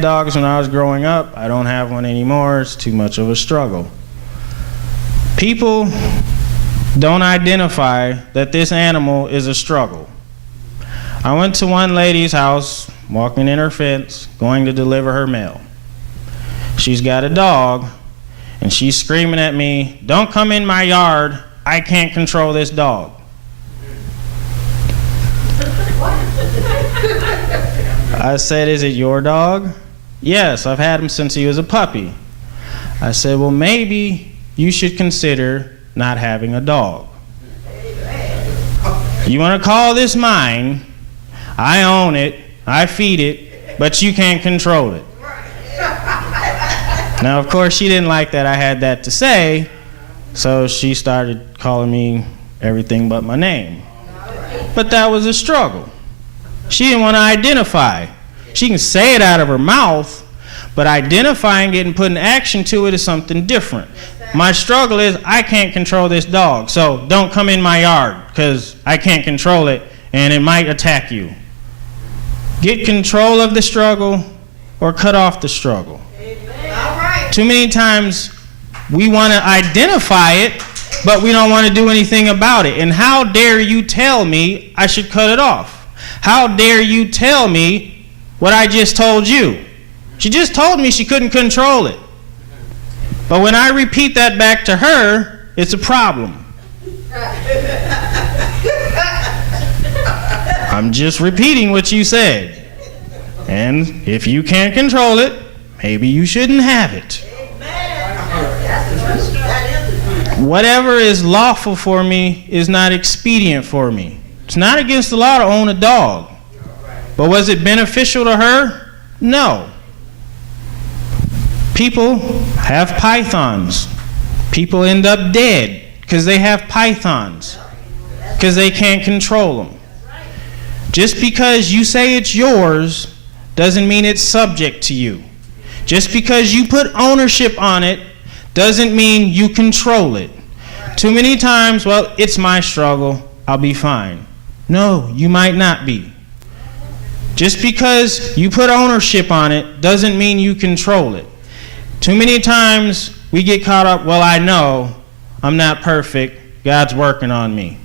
dogs when I was growing up. I don't have one anymore. It's too much of a struggle. People don't identify that this animal is a struggle. I went to one lady's house, walking in her fence, going to deliver her mail. She's got a dog, and she's screaming at me, "Don't come in my yard. I can't control this dog." I said, "Is it your dog?" "Yes, I've had him since he was a puppy." I said, "Well, maybe you should consider not having a dog. You want to call this mine? I own it, I feed it, but you can't control it." Now, of course, she didn't like that I had that to say, so she started calling me everything but my name. But that was a struggle. She didn't want to identify. She can say it out of her mouth, but identifying it and putting action to it is something different. My struggle is I can't control this dog, so don't come in my yard because I can't control it and it might attack you. Get control of the struggle or cut off the struggle. All right. Too many times we want to identify it, but we don't want to do anything about it. And how dare you tell me I should cut it off? How dare you tell me what I just told you? She just told me she couldn't control it. But when I repeat that back to her, it's a problem. I'm just repeating what you said. And if you can't control it, maybe you shouldn't have it. Whatever is lawful for me is not expedient for me. It's not against the law to own a dog. But was it beneficial to her? No. People have pythons. People end up dead because they have pythons, because they can't control them. Just because you say it's yours doesn't mean it's subject to you. Just because you put ownership on it doesn't mean you control it. Too many times, well, it's my struggle, I'll be fine. No, you might not be. Just because you put ownership on it doesn't mean you control it. Too many times we get caught up, well, I know I'm not perfect, God's working on me,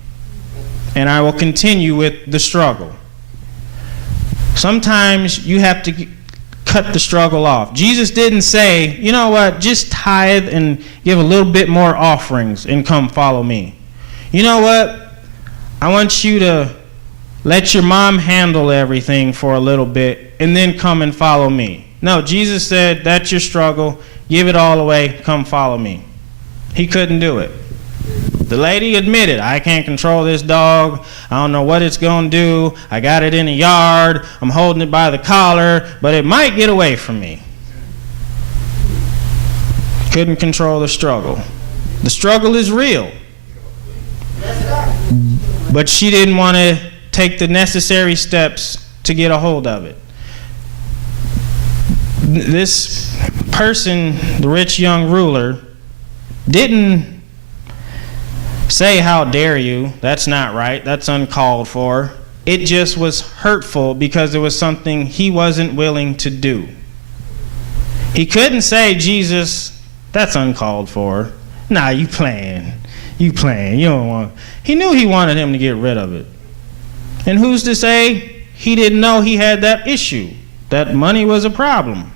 and I will continue with the struggle. Sometimes you have to cut the struggle off. Jesus didn't say, you know what, just tithe and give a little bit more offerings and come follow me. You know what, I want you to let your mom handle everything for a little bit and then come and follow me. No, Jesus said, that's your struggle. Give it all away. Come follow me. He couldn't do it. The lady admitted, I can't control this dog. I don't know what it's going to do. I got it in the yard. I'm holding it by the collar, but it might get away from me. Couldn't control the struggle. The struggle is real. But she didn't want to take the necessary steps to get a hold of it. This person, the rich young ruler, didn't say, how dare you? That's not right. That's uncalled for. It just was hurtful because it was something he wasn't willing to do. He couldn't say, Jesus, that's uncalled for. Nah, you playing. You playing. You don't want. He knew he wanted him to get rid of it. And who's to say he didn't know he had that issue, that money was a problem?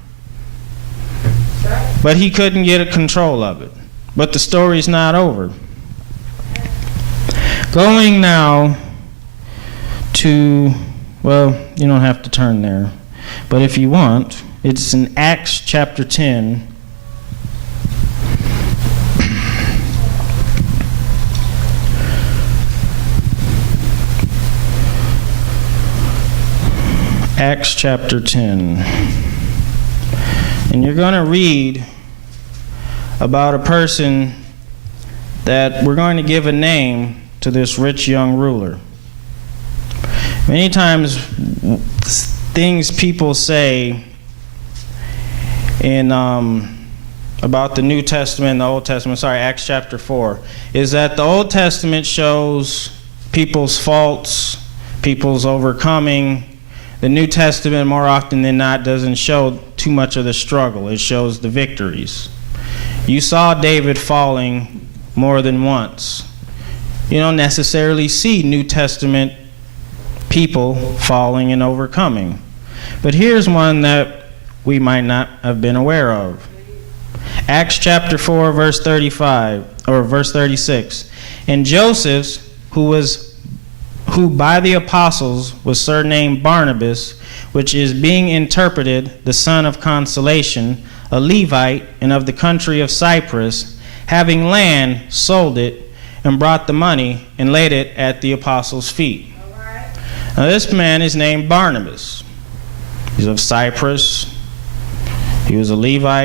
But he couldn't get a control of it. But the story's not over. Going now to, well, you don't have to turn there, but if you want, it's in Acts chapter 10. Acts chapter 10. And you're going to read about a person that we're going to give a name to this rich young ruler. Many times things people say in about the New Testament and the Old Testament, Acts chapter 4, is that the Old Testament shows people's faults, people's overcoming. The New Testament, more often than not, doesn't show too much of the struggle. It shows the victories. You saw David falling more than once. You don't necessarily see New Testament people falling and overcoming. But here's one that we might not have been aware of. Acts chapter 4, verse 35, or verse 36. And Joseph, who by the apostles was surnamed Barnabas, which is being interpreted the son of consolation, a Levite, and of the country of Cyprus, having land, sold it, and brought the money, and laid it at the apostles' feet. Now this man is named Barnabas. He's of Cyprus. He was a Levite.